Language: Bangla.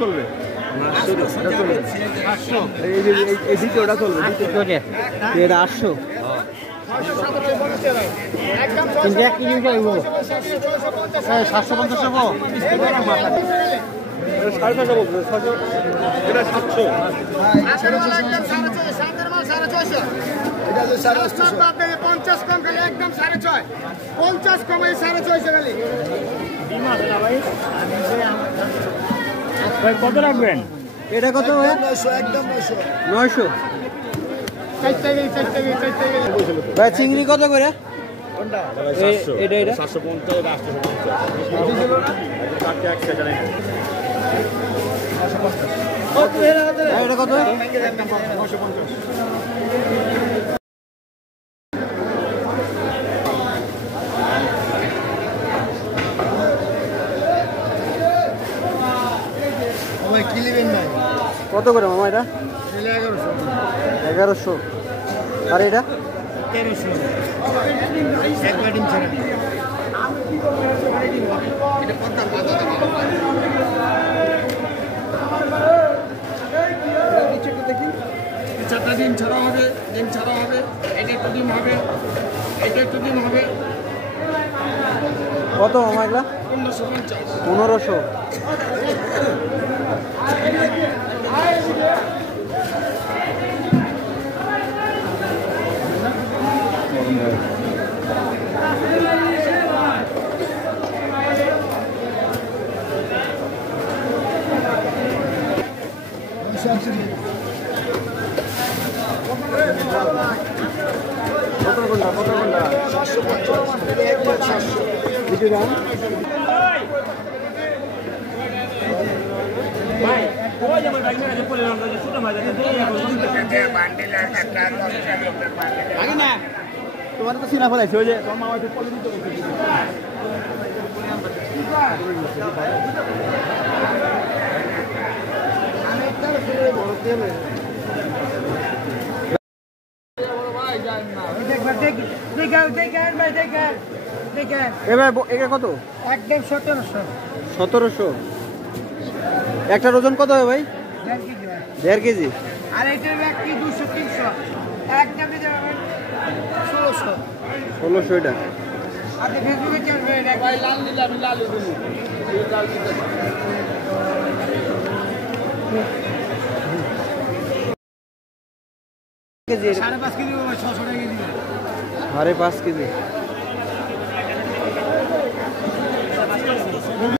চলবে এটা 800 কত রাখবেন? এটা কত? একদম 900। ভাই চিংড়ি কত করে? এটা এটা 750 এটা কত? কত করে মামা এটা? 1100। আর এটা 1300। একবার ডিম ছাড়া এটা কত দেখি। চারটা ডিম ছাড়া হবে, ডিম ছাড়া হবে, এটা একটু ডিম হবে, এটা একটু ডিম হবে। কত মামা এগুলা? 1500। তোমার তো চিনা ফেলাইছে ওই যে তোমার মামা একটু পলি দিতে বলছে। এবার এটা কত? একদম 1700। 1700। একটা ওজন কত হবে ভাই? 1.5 কেজি। আর এটার এক কি 200 300 একদম দিতে পারবেন 1600। 1600 এটা। আপনি ফেসবুকে চলবে ভাই লাল দিলে আমি লাল দেব। এই লাল দিতে কেজি 5.5 কেজি 600 টাকা কেজি। 5.5 কেজি।